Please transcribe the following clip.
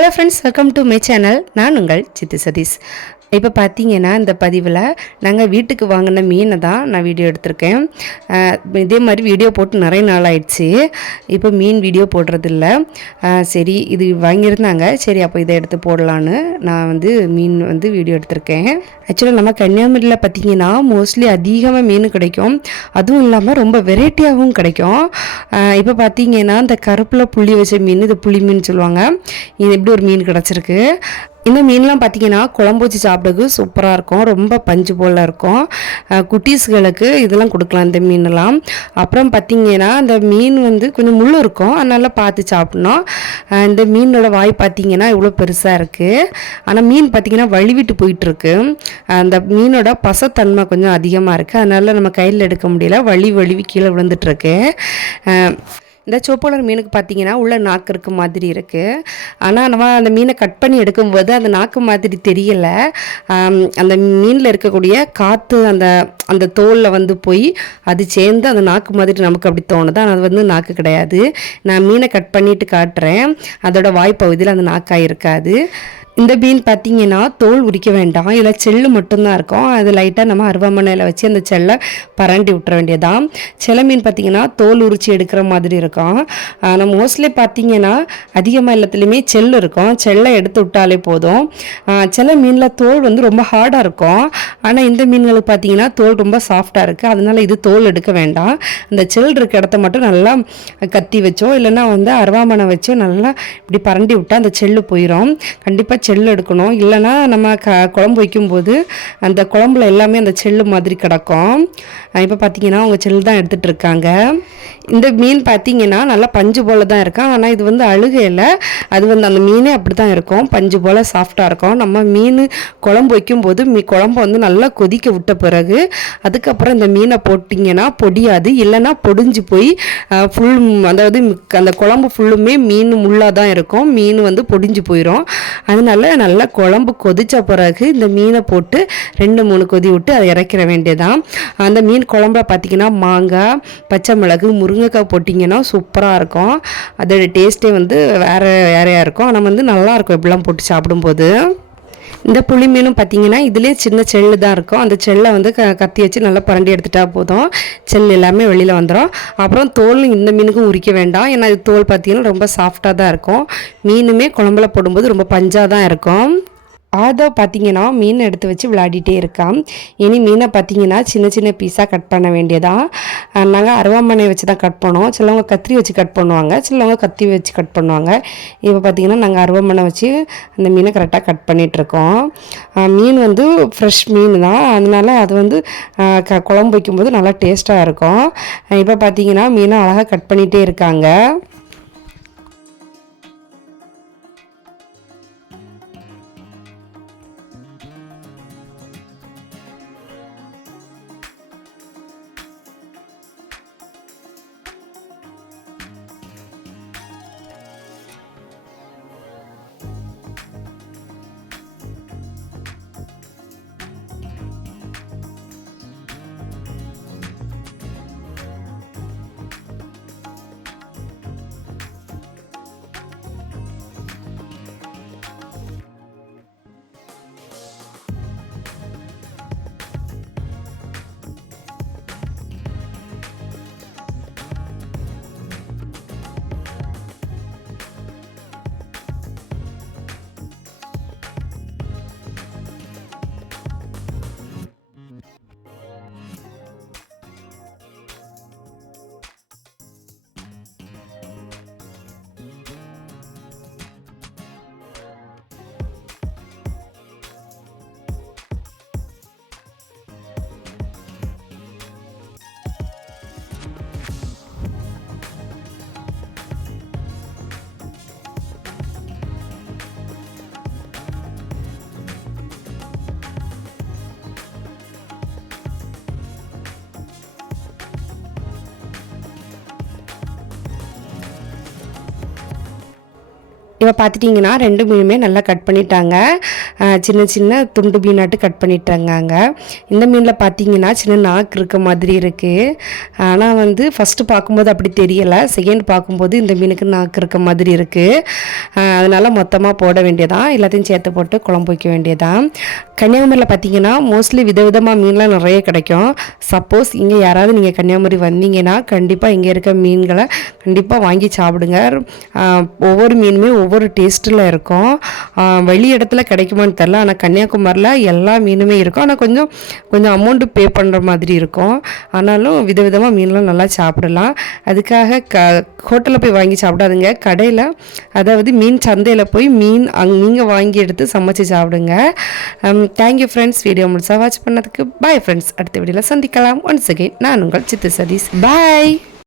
Hello friends, welcome to my channel. நான் உங்கள் சித்தி சதீஷ். இப்போ பார்த்தீங்கன்னா இந்த பதிவில் நாங்கள் வீட்டுக்கு வாங்கின மீனை தான் நான் வீடியோ எடுத்திருக்கேன். இதே மாதிரி வீடியோ போட்டு நிறைய நாள் ஆயிடுச்சு. இப்போ மீன் வீடியோ போடுறதில்ல. சரி, இது வாங்கியிருந்தாங்க, சரி அப்போ இதை எடுத்து போடலான்னு நான் மீன் வீடியோ எடுத்திருக்கேன். ஆக்சுவலாக நம்ம கன்னியாகுமரியில் பார்த்திங்கன்னா மோஸ்ட்லி அதிகமாக மீன் கிடைக்கும். அதுவும் இல்லாமல் ரொம்ப வெரைட்டியாகவும் கிடைக்கும். இப்போ பார்த்தீங்கன்னா இந்த கருப்பில் புள்ளி வச்ச மீன், இது புளி மீன் சொல்லுவாங்க. இது எப்படி ஒரு மீன் கிடச்சிருக்கு. இந்த மீன்லாம் பார்த்திங்கன்னா குழம்பு வச்சு சாப்பிட்றதுக்கு சூப்பராக இருக்கும். ரொம்ப பஞ்சு போல் இருக்கும். குட்டீஸ்களுக்கு இதெல்லாம் கொடுக்கலாம் இந்த மீனெல்லாம். அப்புறம் பார்த்திங்கன்னா இந்த மீன் கொஞ்சம் முள் இருக்கும், அதனால் பார்த்து சாப்பிட்ணும். இந்த மீனோட வாய் பார்த்திங்கன்னா இவ்வளோ பெருசாக இருக்குது. ஆனால் மீன் பார்த்திங்கன்னா வழிவிட்டு போயிட்டுருக்கு. அந்த மீனோட பசத்தன்மை கொஞ்சம் அதிகமாக இருக்குது, அதனால் நம்ம கையில் எடுக்க முடியல, வழுவி கீழே விழுந்துட்டுருக்கு. இந்த சோப்போலர் மீனுக்கு பார்த்தீங்கன்னா உள்ள நாக்கு இருக்க மாதிரி இருக்குது. ஆனால் நம்ம அந்த மீனை கட் பண்ணி எடுக்கும்போது அந்த நாக்கு மாதிரி தெரியலை. அந்த மீனில் இருக்கக்கூடிய காற்று அந்த தோலில் போய் அது சேர்ந்து அந்த நாக்கு மாதிரி நமக்கு அப்படி தோணுது. ஆனால் அது நாக்கு கிடையாது. நான் மீனை கட் பண்ணிவிட்டு காட்டுறேன். அதோட வாய்ப்பகுதியில் அந்த நாக்காக இருக்காது. இந்த மீன் பார்த்திங்கன்னா தோல் உரிக்க வேண்டாம், இல்லை செல்லு மட்டும்தான் இருக்கும். அது லைட்டாக நம்ம அருவாமனையில் வச்சு அந்த செல்லை பரண்டி விட்டுற வேண்டியதான். சில மீன் பார்த்திங்கன்னா தோல் உரித்து எடுக்கிற மாதிரி இருக்கும். ஆனால் மோஸ்ட்லி பார்த்திங்கன்னா அதிகமாக எல்லாத்துலேயுமே செல் இருக்கும். செல்லை எடுத்து விட்டாலே போதும். சில மீனில் தோல் ரொம்ப ஹார்டாக இருக்கும். ஆனால் இந்த மீன்களுக்கு பார்த்திங்கன்னா தோல் ரொம்ப சாஃப்டாக இருக்குது. அதனால் இது தோல் எடுக்க வேண்டாம். அந்த செல் இருக்க இடத்த மட்டும் நல்லா கத்தி வச்சோ இல்லைன்னா அருவாமனை வச்சோ நல்லா இப்படி பரண்டி விட்டால் அந்த செல்லு போயிடும். கண்டிப்பாக செல்லு எடுக்கணும், இல்லைன்னா நம்ம குழம்பு வைக்கும்போது அந்த குழம்புல எல்லாமே அந்த செல்லு மாதிரி கிடக்கும். இப்போ பார்த்தீங்கன்னா அவங்க செல்லு தான் எடுத்துகிட்டு இருக்காங்க. இந்த மீன் பார்த்தீங்கன்னா நல்லா பஞ்சு போல் தான் இருக்கும். ஆனால் இது அழுகையில் அது அந்த மீனே அப்படி தான் இருக்கும், பஞ்சு போல் சாஃப்டாக இருக்கும். நம்ம மீன் குழம்பு வைக்கும்போது குழம்பு நல்லா கொதிக்க விட்ட பிறகு அதுக்கப்புறம் இந்த மீனை போட்டிங்கன்னா பொடியாது, இல்லைன்னா பொடிஞ்சு போய் ஃபுல் அந்த குழம்பு ஃபுல்லுமே மீன் முள்ளாக தான் இருக்கும். மீன் பொடிஞ்சு போயிடும். அதனால நல்லா குழம்பு கொதித்த பிறகு இந்த மீனை போட்டு 2-3 கொதி விட்டு அதை இறக்கிற வேண்டியதான். அந்த மீன் குழம்புல பார்த்திங்கன்னா மாங்காய், பச்சை மிளகு, முருங்கைக்காய் போட்டிங்கன்னா சூப்பராக இருக்கும். அதோட டேஸ்ட்டே வேறையாக இருக்கும். ஆனால் நல்லாயிருக்கும் இப்படிலாம் போட்டு சாப்பிடும்போது. இந்த புளி மீனும் பார்த்திங்கன்னா இதுலேயே சின்ன செல்லு தான் இருக்கும். அந்த செல்லை கத்தி வச்சு நல்லா பரண்டி எடுத்துட்டா போதும், செல் எல்லாமே வெளியில் வந்துடும். அப்புறம் தோல் இந்த மீனுக்கும் உரிக்க வேண்டாம், ஏன்னா இது தோல் பார்த்திங்கன்னா ரொம்ப சாஃப்டாக தான் இருக்கும். மீனுமே குழம்புல போடும்போது ரொம்ப பஞ்சாக தான் இருக்கும். ஆதோ பார்த்திங்கன்னா மீன் எடுத்து வச்சு விளையாடிட்டே இருக்கான். இனி மீனை பார்த்திங்கன்னா சின்ன சின்ன பீஸாக கட் பண்ண வேண்டியதான். நாங்கள் அருவாமனை வச்சு தான் கட் பண்ணுவோம். சிலவங்க கத்திரி வச்சு கட் பண்ணுவாங்க, சிலவங்க கத்தி வச்சு கட் பண்ணுவாங்க. இப்போ பார்த்திங்கன்னா நாங்கள் அருவாமனை வச்சு அந்த மீனை கரெக்டாக கட் பண்ணிகிட்ருக்கோம். மீன் ஃப்ரெஷ் மீன் தான், அதனால அது குழம்பு வைக்கும்போது நல்லா டேஸ்ட்டாக இருக்கும். இப்போ பார்த்திங்கன்னா மீனை அழகாக கட் பண்ணிகிட்டே இருக்காங்க. இப்போ பார்த்துட்டிங்கன்னா 2 மீனுமே நல்லா கட் பண்ணிட்டாங்க. சின்ன சின்ன துண்டு மீனாட்டு கட் பண்ணிட்டாங்க. இந்த மீனில் பார்த்தீங்கன்னா சின்ன நாக்கு இருக்க மாதிரி இருக்குது. ஆனால் வந்து ஃபஸ்ட்டு பார்க்கும்போது அப்படி தெரியலை, செகண்ட் பார்க்கும்போது இந்த மீனுக்கு நாக்கு இருக்க மாதிரி இருக்குது. அதனால் மொத்தமாக போட வேண்டியதான், எல்லாத்தையும் சேர்த்து போட்டு குழம்பு வைக்க வேண்டியதான். கன்னியாகுமரியில் பார்த்தீங்கன்னா மோஸ்ட்லி விதவிதமாக மீன்லாம் நிறைய கிடைக்கும். சப்போஸ் இங்கே யாராவது நீங்கள் கன்னியாகுமரி வந்தீங்கன்னா கண்டிப்பாக இங்கே இருக்க மீன்களை கண்டிப்பாக வாங்கி சாப்பிடுங்க. ஒவ்வொரு மீனுமே ஒவ்வொரு டேஸ்ட்டில் இருக்கும். வெளி இடத்துல கிடைக்குமான்னு தெரில, ஆனால் கன்னியாகுமரியில் எல்லா மீனுமே இருக்கும். ஆனால் கொஞ்சம் கொஞ்சம் அமௌண்ட்டு பே பண்ணுற மாதிரி இருக்கும். ஆனாலும் விதவிதமாக மீன்லாம் நல்லா சாப்பிடலாம். அதுக்காக ஹோட்டலில் போய் வாங்கி சாப்பிடாதுங்க, கடையில் அதாவது மீன் சந்தையில் போய் மீன் நீங்கள் வாங்கி எடுத்து சமைச்சு சாப்பிடுங்க. தேங்க்யூ ஃப்ரெண்ட்ஸ், வீடியோ முழுசாக வாட்ச் பண்ணதுக்கு. பாய் ஃப்ரெண்ட்ஸ், அடுத்த வீடியோவில் சந்திக்கலாம். ஒன்ஸ் அகெயின் நான் உங்கள் சித்து சதீஷ். பாய்.